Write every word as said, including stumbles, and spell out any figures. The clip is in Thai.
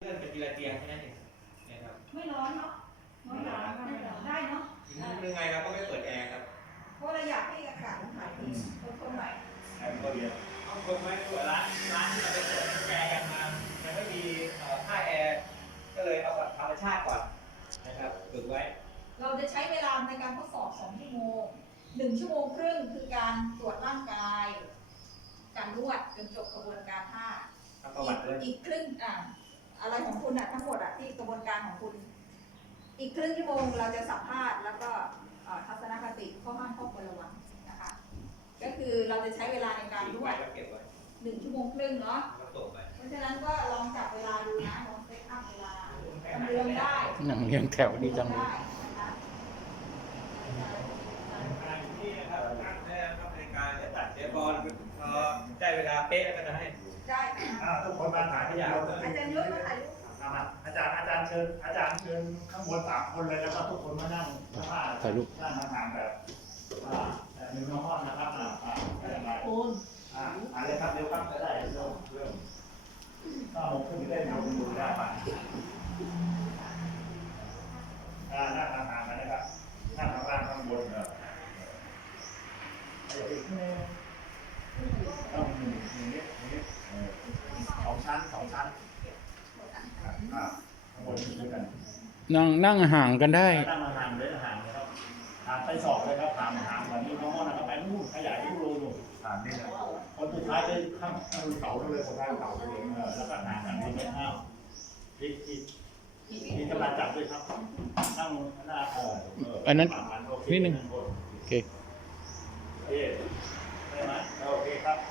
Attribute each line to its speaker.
Speaker 1: เลื่อนไปทีละเตียงแค่นั้นเองนะครับ
Speaker 2: ไม่ร้อนเนาะไม่ร้อนได้เนาะ
Speaker 1: ยังไงเราก็ไม่เปิดแอร์ครับ
Speaker 2: เพราะเราอยากให้อากาศมันถ่ายดีทนหน่อย
Speaker 1: แอร์ก็เรียนเอาคนไว้ตัวร้านร้านที่เราไปเปิดแอร์กันมามันไม่มีค่าแอร์ก็เลยเอาแบบธรรมชาติก่อนนะครับฝึกไว้
Speaker 2: เราจะใช้เวลาในการทดสอบสองชั่วโมงหนึ่งชั่วโมงครึ่งคือการตรวจร่างกายการนวดจนจบกระบวนการท่าอีกครึ่งอ่ะอะไรของคุณอ่ะทั้งหมดอ่ะที่กระบวนการของคุณอีกครึ่งชั่วโมงเราจะสัมภาษณ์แล้วก็ทัศนคติข้อห้ามข้อควรระวังนะคะก็คือเราจะใช้เวลาในการนวดหนึ่งชั่วโมงครึ่งเนาะเพราะฉะนั้นก็ลองจับเวลาดูนะลองเซตอัพเวลาเรียงได้
Speaker 3: นั่งเรียงแถวดีจังเลย
Speaker 1: นี่นะครับตั้งได้ครับในการจะตัดเดี๋ยวบอลพอได้เวลาเป๊ะแล้วก็จะให้
Speaker 2: ได้
Speaker 4: ทุกคนมาถ่ายที่ยาว
Speaker 2: อาจารย์ยศมาถ่ายรูป
Speaker 4: อาจารย์อาจารย์เชิญอาจารย์เชิญข้างบนสามคนเลยแล้วก็ทุกคนมานั่งผ้า
Speaker 3: ถ่ายรูป
Speaker 4: นั่งห่างแบบหนึ่งห้องนะครับอ่าอ่าอะไร
Speaker 2: คุณ
Speaker 4: อ่าอะไรครับเร็วครับจะได้เริ่มเริ่มถ้าผมขึ้นไปได้ดูดูได้ป่ะอ่านั่งห่างกันนะครับนั่งข้างล่างข้างบนเอออย่าไปขึ้นต้องหนึ่งหนึ่งนิดหนึ่งนิดสองชั้นสองชั้นอ่าข้างบนด้วยกัน
Speaker 3: นั่งนั่งห่างกันได้
Speaker 4: นั่งมาห่างเลยห่างเลยครับห่างไปสอบเลยครับห่างห่างแบบนี้น้องๆนะครับไปนู่นขยายรูรูนู่นห่างนี่เลยคนสุดท้ายเลยข้างข้างเสาเลยคนข้างเสาเลยเออแล้วก็ห่างกันนิดนึงอ้าวอีกอีกมีกำลังจับด้วยครับนั่งหน้าเออ
Speaker 3: อันนั้นนิดนึงโอเค
Speaker 4: โอเคได้ไหมโอเคครับ